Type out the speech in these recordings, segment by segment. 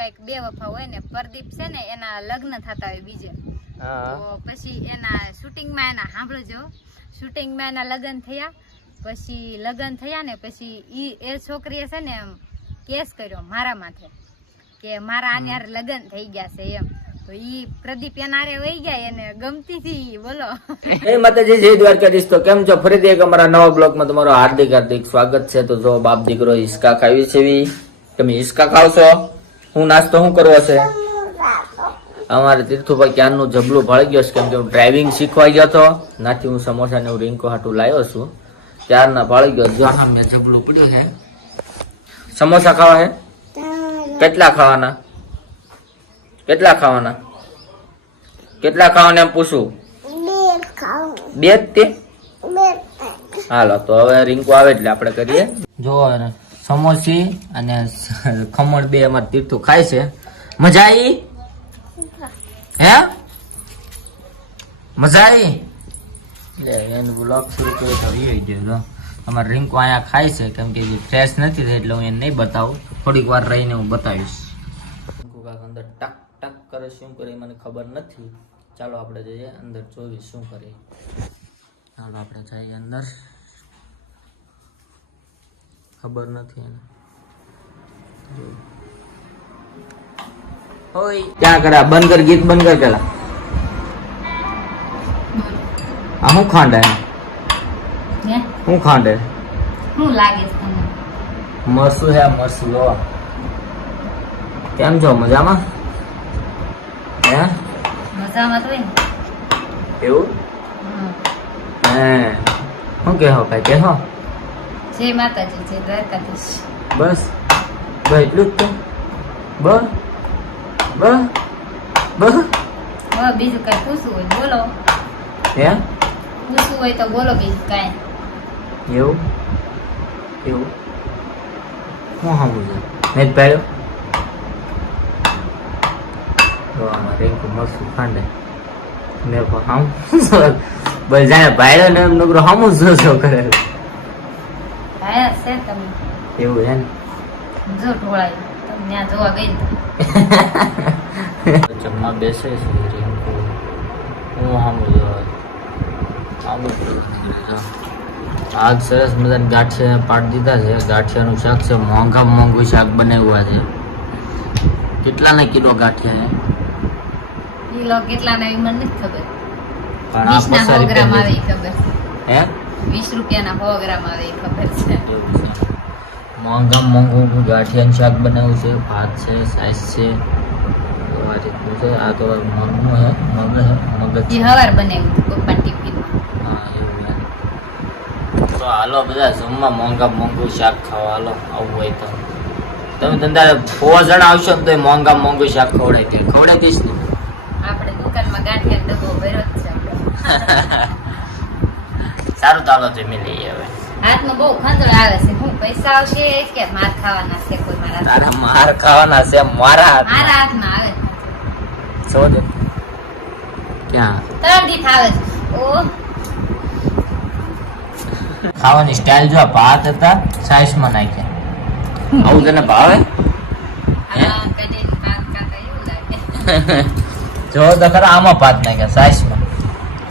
કઈક બે વફા હોય ને, પ્રદીપ છે ને એના લગ્ન થતા હોય બીજે, તો પછી એના શૂટિંગમાં એના સાંભળજો, શૂટિંગમાં એના લગ્ન થયા, પછી લગ્ન થયા ને પછી એ છોકરીએ છે ને એમ કેસ કર્યો મારા માથે કે મારા આને યાર લગ્ન થઈ ગયા છે એમ, તો ઈ પ્રદીપ એનારે વહી ગયા, એને ગમતી થી. બોલો જય માતાજી, જય દ્વારકાધીશ. તો કેમ છો? ફરીથી એક અમારા નવા બ્લોગમાં તમારું હાર્દિક હાર્દિક સ્વાગત છે. તો જો બાપ દીકરો હિસકા ખાવી છે, તમે હિસકા ખાવશો? હું નાસ્તો શું કરવો છે? અમારે તીર્થુભાઈ ક્યારનું જબલું ભળી ગયો છે, કેમ કે હું ડ્રાઇવિંગ શીખવા ગયો હતો, નાથી હું સમોસા ને હું રીંકો હાટું લાવ્યો છું, ત્યારના ભળી ગયો. જો મેં જબલું પડ્યું છે. સમોસા ખાવા છે? કેટલા ખાવાના? કેટલા ખાવાના? કેટલા ખાવાના એમ પૂછું? બે જ તે? હાલો તો હવે રીંકુ આવે એટલે આપણે કરીએ. જો સમોસી અને ખમણ બે અમારે તીર્થુ ખાય છે. મજા આવી? હે મજા આવી? લે એનું બ્લોગ શરૂ કર્યો તો આવી ગયો. અમારે રીંકુ અહીંયા ખાય છે, કેમ કે ફ્રેશ નથી થઈ એટલે હું એને નહીં બતાવું, થોડીક વાર રહીને હું બતાવીશ. રીંકુ કાક અંદર ટક ટક કરે, શું કરે મને ખબર નથી. ચાલો આપણે જઈએ અંદર, જોઈએ શું કરે. ચાલો આપણે જઈએ અંદર, ખબર નથી એને. ઓય ક્યાં કરે? બંધ કર, ગીત બંધ કર પેલા. આ શું ખાંડે? શું ખાંડે? શું લાગે છે તમને? મરસું હે, મરસું. લો કેમ છો? મજામાં? હે મજામાં તો હોય ને. એવું? હે શું કહો? કઈ કહો. જય માતાજી, જય દ્વારકાધીશ. બસ બસ એટલું જ તો. બસ બસ બસ. હવે બીજું કઈ પૂછવું હોય બોલો. હે પૂછવું હોય તો બોલો, બીજું કઈ. એવું એવું હું સાંભળું છું મેં જ પાડ્યો. તો આમાં રીંકુ મરસું ખાંડે મેં હામ બસ જાણે ભાડ્યો ને એમ નકરો હામું જો કરે. ભાયા છે તમે? એવું હે ને? જો ઢોળાય તમે ત્યાં જોવા ગઈ ને. જમવા બેસે છે રીંકુ, હું સાંભળું આજ સરસ મજાના ગાંઠિયા પાડી દીધા છે. ગાંઠિયાનું શાક છે, મોંઘામાં મોંઘું શાક બનાવ્યું છે. કેટલાના કિલો ગાંઠિયા છે? કિલો કેટલાના એ મને નથી ખબર. પણ 20 ના 100 ગ્રામ આવે એ ખબર છે. હે 20 રૂપિયાના 100 ગ્રામ આવે એ ખબર છે. મોંઘામાં મોંઘું ગાંઠિયાનું શાક બનાવ્યું છે, ભાત છે, સાઈઝ છે, આ રીતનું છે. આ તો મગનું હે, મગ હે, મગ એ હવાર બનાવ્યું હતું પપ્પા ટિફિનમાં. હા એવું હે. તો હાલો બધા જમવા, મોંઘું શાક ખાવા. હાલો આવું હોય તો તમે ધંધા 4 જણા આવશો ને તો મોંઘું શાક ખવડાવી દઈશ ને. આપણે દુકાનમાં ગાંઠિયા ડબ્બો ભર્યો જ છે. સારું તો હાલો જમી લઈએ હવે. હાથમાં બહુ ખંજળ આવે છે. હું પૈસા આવશે કે માર ખાવાના છે? કોઈ મારા તારા માર ખાવાના છે? મારા હાથમાં આવે છો દે ક્યાં 3 દી આવે છે. ઓ ખાવાની સ્ટાઇલ જો, ભાત હતા સાઈઝમાં નાખ્યા. આવું તને ભાવે? આ કદી ભાત ખાતા એવું લાગે. જો તો ખરા, આમાં ભાત નાખ્યા સાઈઝમાં.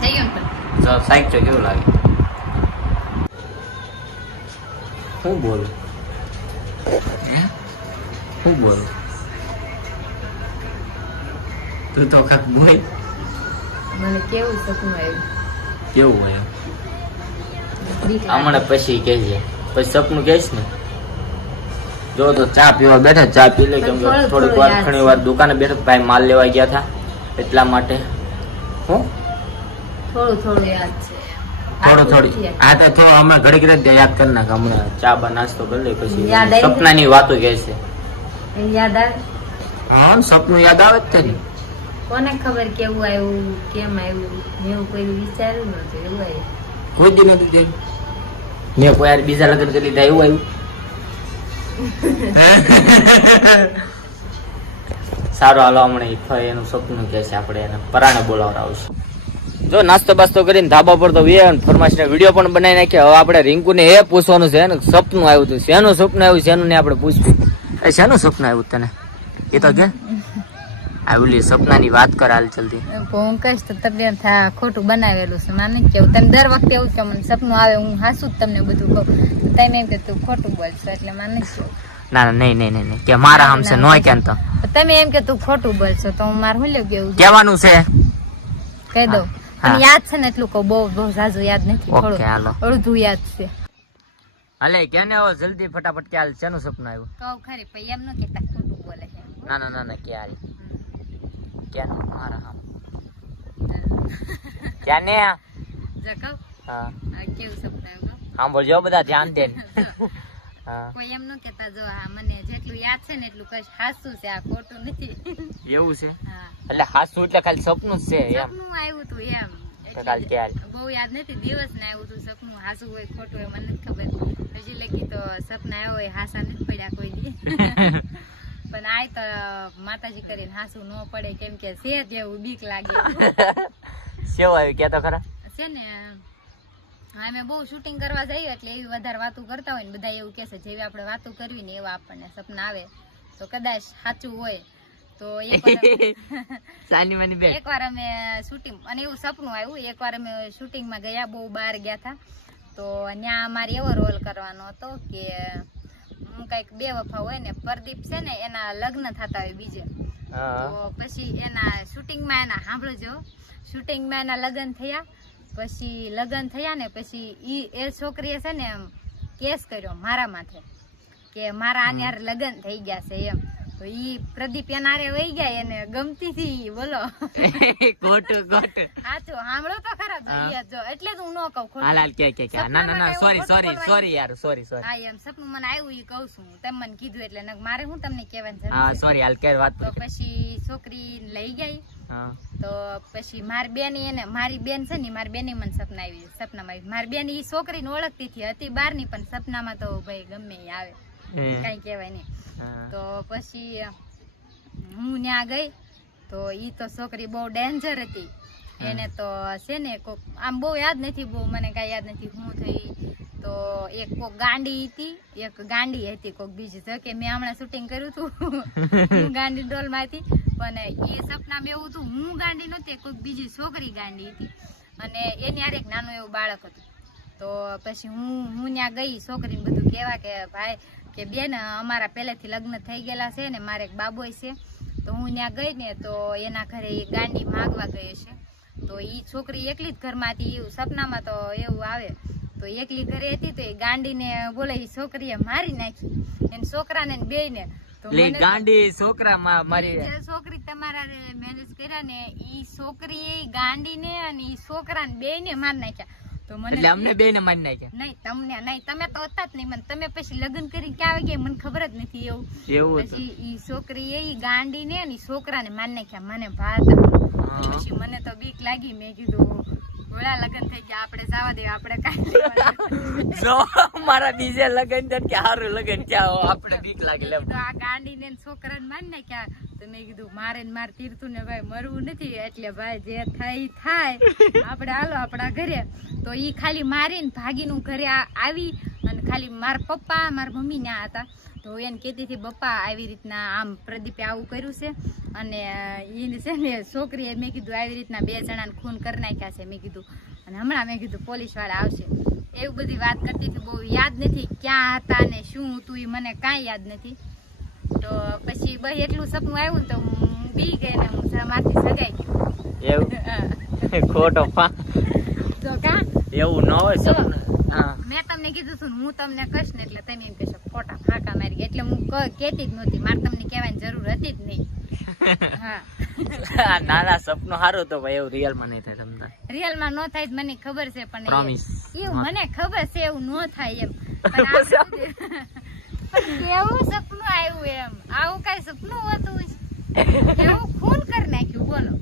થઈ ગયું ને? જો સાઈઝ તો કેવું લાગે. શું બોલ? શું બોલ? તું તો ખાત બોલ. મને કેવું સપનું આવ્યું. કેવું હોય? બીક લાગે. હમણાં પછી કહેજે, પછી સપનું કહેશ ને. જો તો ચા પીવા બેઠા, ચા પી લે. કેમ કે થોડીક વાર ઘણી વાર દુકાને બેઠા, ભાઈ માલ લેવા ગયા હતા એટલા માટે. હું થોડું યાદ છે. થોડી હા તો થોડું હમણાં ઘડીક જ યાદ કરી નાખ. હમણાં ચા બા નાસ્તો કરી લે, પછી યાદ આવી? સપનાની વાતો કહે છે. યાદ આવે? હા સપનું યાદ આવે જ છે. કોને ખબર કેવું આવ્યું, કેમ આવ્યું? મેં કોઈ વિચાર્યું નતું એવું આવ્યું. કોઈ દી નથી જોયું મેં. કોઈ યાર બીજા લગ્ન કરી લીધા એવું આવ્યું? સારું હાલો, હમણાં એનું સપનું કહે છે, આપણે એને પરાણે બોલાવડાવશું. જો નાસ્તો બાસ્તો કરીને ધાબા પર તો ફરમાશ ને વિડીયો પણ બનાવી નાખ્યા. હવે આપણે રીંકુ ને એ પૂછવાનું છે ને, સપનું આવ્યું હતું. શેનું સપનું આવ્યું, શેનું ને આપણે પૂછવું. શેનું સપનું આવ્યું તને? એ તો કે આ ઓલી સપનાની વાત કર હાલ જલ્દી. હું કહીશ તો તમને એમ થાય ખોટું બનાવેલું છે. મારે નથી કેવું. તમે દર વખતે એવું કે મને સપનું આવે હું હાસું જ તમને બધું કહું. તમે એમ કે તું ખોટું બોલશો એટલે મારે નથી કેવું. ના નહીં કે મારા હમસે નો કેમ તો તમે એમ કે તું ખોટું બોલશો તો હું મારે શું લેવું કેવું કહેવાનું છે કહી દઉં. અને યાદ છે ને એટલું કહું. બહુ ઝાઝું યાદ નથી. ઓકે હાલો અડધું યાદ છે. હાલે કેને આવો જલ્દી ફટાફટ કે હાલ શેનું સપનું આવ્યું? કહું ખરી પછી એમ ન કેતા ખોટું બોલે છે. ના કે હાલ ક્યાં મારા હમ ક્યાં ને જો કહું હા આ કેવું સપનું આવ્યું કહું? હા બોલજો બધા ધ્યાન દે. હા કોઈ એમ ન કેતા જો હા મને જેટલું યાદ છે ને એટલું કઈ હાસું છે. આ ખોટું નથી. એવું છે હા એટલે હાસું એટલે ખાલી સપનું જ છે એમ? સપનું આવ્યું તું એમ. તો કાલ ક્યારે? બહુ યાદ નથી. દિવસ ને આવ્યું તું સપનું. હાસું હોય ખોટું હોય મને નથી ખબર. હજી લગી તો સપના આવ્યો હોય હાસા નથી પડ્યા કોઈ દી. પણ આ તો માતાજી કરીને હાસું ન પડે કેમ કે છે તેવું બીક લાગે સેવ આવ્યું કે તો ખરા છે ને. અમે બહુ શૂટિંગ કરવા જઈએ એટલે એવી વધારે વાતો કરતા હોય ને બધા એવું કહે છે જેવી આપણે વાતો કરવી ને એવા આપણને સપના આવે. તો કદાચ સાચું હોય તો એકવાર અમે શૂટિંગ અને એવું સપનું આવ્યું. એકવાર અમે શૂટિંગમાં ગયા બહુ બહાર ગયા હતા તો ત્યાં અમારે એવો રોલ કરવાનો હતો કે હું કઈક બે વફા હોય ને પ્રદીપ છે ને એના લગ્ન થતા હોય બીજે. તો પછી એના શૂટિંગમાં એના સાંભળજો શૂટિંગમાં એના લગ્ન થયા. પછી લગ્ન થયા ને પછી એ છોકરીએ છે ને એમ કેસ કર્યો મારા માથે કે મારા આને યાર લગ્ન થઈ ગયા છે એમ. તો ઈ પ્રદીપ એના હારે વહી ગયા એને ગમતી થી. બોલો ખોટું સાચું સાંભળો તો ખરા જો એટલે જ હું ન કહું ખોટું. હાલ કે ના સોરી યાર સોરી હા એમ સપનું મને આવ્યું ઈ કહું છું. તમે મને કીધું એટલે મારે હું તમને કહેવાની જરૂર હા છે. સોરી હાલ કે વાત તો પછી છોકરી લઈ ગઈ. તો પછી મારી બેન એને મારી બેન છે ને મારી બેન મને સપનામાં આવી. મારી બેન ઈ છોકરીને ઓળખતી હતી 12 ની પણ સપનામાં તો ભાઈ ગમે એ આવે કઈ કહેવાય નહીં. તો પછી હું ત્યાં ગઈ તો ઈ તો છોકરી બહુ ડેન્જર હતી. એને તો છે ને કોક આમ બહુ યાદ નથી. બહુ મને કઈ યાદ નથી હું થઈ. તો એક કોક ગાંડી હતી એક ગાંડી હતી કોક બીજી. તો કે મેં હમણાં શૂટિંગ કર્યું હતું હું ગાંડી ડોલમાં હતી પણ એ સપનામાં એવું હતું હું ગાંડી નહોતી કોક બીજી છોકરી ગાંડી હતી અને એની હારે એક નાનું એવું બાળક હતું. તો પછી હું ત્યાં ગઈ છોકરીને બધું કહેવા કે ભાઈ કે બેન અમારા પહેલેથી લગ્ન થઈ ગયેલા છે ને મારે એક બાબોય છે. તો હું ત્યાં ગઈ ને તો એના ઘરે એ ગાંડી માગવા ગઈ છે. તો એ છોકરી એકલી જ ઘરમાં હતી. એવું સપનામાં તો એવું આવે. તો એકલી ઘરે હતી તો એ ગાંડીને બોલે એ છોકરીએ મારી નાખી એને છોકરાને બે ને. ગાંડી છોકરા મારી છોકરી તમારા મેરેજ કર્યા ને ઈ છોકરી ગાંડીને અને ઈ છોકરાને બે ને મારી નાખ્યા. તો મને અમને બે ને મારી નાખ્યા? નહીં તમને નહીં તમે તો હતા જ નહીં. મને તમે પછી લગ્ન કરી ક્યાં આવી ગયા મને ખબર જ નથી. એવું પછી ઈ છોકરી એ ગાંડી ને અને છોકરાને મારી નાખ્યા. મને ભાત પછી મને તો બીક લાગી. મેં કીધું ઓલા લગ્ન થઈ ગયા આપણે જવા દે આપણે કાંઈ જો મારા બીજે લગ્ન છે કે હારું લગ્ન ક્યાં આપણે બીક લાગે. તો આ ગાંડી ને છોકરાને મારી નાખ્યા. તો મેં કીધું મારે ને મારે તીર્થું ને ભાઈ મરવું નથી એટલે ભાઈ જે થાય આપણે હાલો આપણા ઘરે. તો ઈ ખાલી મારીને ભાગીનું ઘરે આવી અને ખાલી મારા પપ્પા મારા મમ્મી ત્યાં હતા. તો એને કહેતી હતી પપ્પા આવી રીતના આમ પ્રદીપે આવું કર્યું છે અને એને છે ને છોકરીએ મેં કીધું આવી રીતના 2 જણાને ખૂન કરી નાખ્યા છે મેં કીધું. અને હમણાં મેં કીધું પોલીસ વાળા આવશે. એવું બધી વાત કરતી હતી. બહુ યાદ નથી ક્યાં હતા ને શું હતું એ મને કાંઈ યાદ નથી. તો પછી બસ એટલું સપનું આવ્યું ને તો હું બી ગઈ ને હું મારથી સગાઈ ગઈ. એવું ખોટો તો કા એવું ન હોય સપનું. મેં તમને કીધું હતું હું તમને કહીશ ને એટલે તમે એમ કહેશો ખોટા ફાંકા મારી ગયા. એટલે હું કેતી જ નહોતી. મારે તમને કહેવાની જરૂર હતી જ નહીં. હા નાના સપનું સારું તો ભાઈ એવું રિયલ માં નહીં થાય. તમને રિયલ માં ન થાય મને ખબર છે પણ એવું મને ખબર છે એવું ન થાય એમ. કેવું સપનું આવ્યું એમ. આવું કઈ સપનું હતું કેવું ખૂન કરી નાખ્યું. બોલો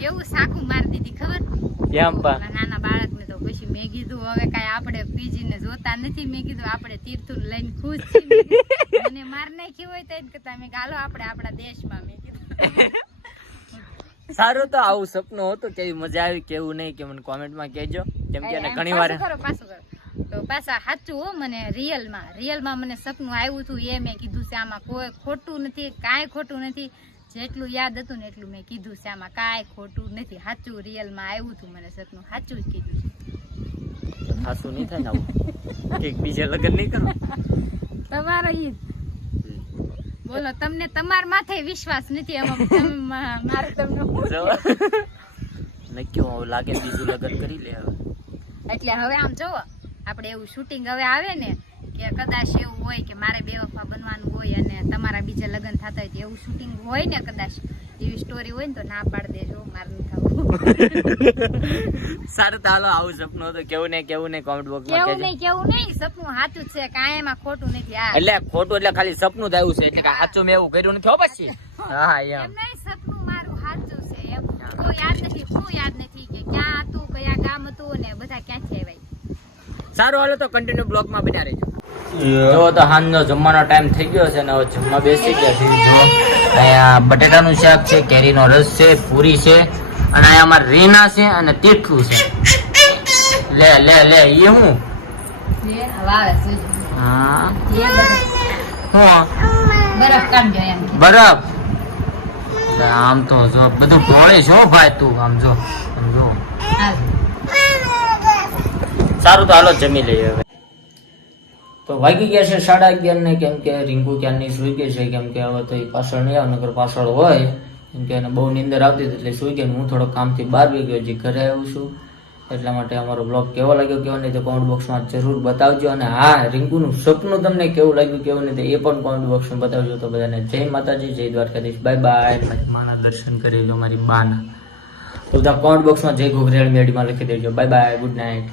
કેવું સાકું મારી દીધી ખબર નાના બાળક ને. તો પછી મેં કીધું હવે કઈ આપણે પીજી ને જોતા નથી. મેં કીધું આપણે તીર્થુ લઈને ખુશ છીએ. મને માર નાખી હોય તો જ કરતા મેં ગાલો આપણે આપણા દેશમાં. મેં કીધું સારું. તો આવું સપનું હતું કેવી મજા આવી કેવું નહીં કે મને કોમેન્ટમાં કહેજો. કેમ કે ઘણી વાર પાછું કરો તો પાછા સાચું હો, મને રિયલમાં મને સપનું આવ્યું હતું એ મેં કીધું છે. આમાં કોઈ ખોટું નથી, કાંઈ ખોટું નથી. જેટલું યાદ હતું ને એટલું મેં કીધું છે. આમાં કાંઈ ખોટું નથી. સાચું રિયલમાં આવ્યું હતું મને સપનું, સાચું જ કીધું છે. હાસું નહીં થાય ને આવું કે બીજે લગ્ન નહીં કરો તમારો ઈ બોલો, તમને તમાર માથે વિશ્વાસ નથી એમાં મારે તમને નક્કી લાગે બીજું લગ્ન કરી લે હવે. એટલે હવે આમ જોવો, આપણે એવું શૂટિંગ હવે આવે ને કે કદાચ એવું હોય કે મારે બેવફા બનવાનું હોય અને તમારા બીજા લગ્ન થતા હોય તો એવું શૂટિંગ હોય ને, કદાચ એવી સ્ટોરી હોય ને તો ના પાડ દેજો, મારે નથી થવું. સારું તો હાલો, આવું સપનું હતું કેવું ને કોમેન્ટ બોક્સમાં કેવું નહીં સપનું સાચું જ છે, કાંઈ એમાં ખોટું નથી. એટલે ખોટું એટલે ખાલી સપનું જ આવ્યું છે, એટલે સાચું મેં એવું કર્યું નથી. પછી હા એમ નહીં, સપનું મારું સાચું છે એમ. કોઈ યાદ નથી, શું યાદ નથી કે ક્યાં હતું, કયા ગામ હતું ને બધા ક્યાંથી આવ્યા. સારું હાલો તો કન્ટિન્યુ બ્લોગમાં બન્યા રહેજો. જો તો હાંજનો જમવાનો ટાઈમ થઈ ગયો છે ને હવે જમવા બેસી ગયા છે. જો અહીંયા બટેટાનું શાક છે, કેરીનો રસ છે, પૂરી છે અને અહીંયા અમારે રીના છે અને તીખું છે. લે લે લે એ હું હા બરફ કાઢજો એમ. બરફ આમ તો જો બધું ભોળે છો ભાઈ તું, આમ જો સારું તો હાલો જમી લઈએ હવે. તો વાગી ગયા છે 11:30 ને, કેમ કે રીંકુ ક્યારની સુઈ ગઈ છે, કેમ કે હવે તો એ પાછળ નહીં આવે, નકર પાછળ હોય, કેમ કે એને બહુ નીંદર આવતી હતી એટલે સુઈ ગઈ. હું થોડો કામથી બહાર વહી ગયો, હજી ઘરે આવ્યું છું. એટલા માટે અમારો બ્લોગ કેવો લાગ્યો કેવો નહીં તો કોમેન્ટ બોક્સમાં જરૂર બતાવજો. અને હા, રીંકુનું સપનું તમને કેવું લાગ્યું કેવું નહીં તો એ પણ કોમેન્ટ બોક્સમાં બતાવજો. તો બધાને જય માતાજી, જય દ્વારકાધીશ, બાય બાય. મારી માના દર્શન કરી લો, મારી બાના. તો બધા કોમેન્ટ બોક્સમાં જય ઘોઘરેલ મેડીમાં લખી દેજો. Bye bye, good night.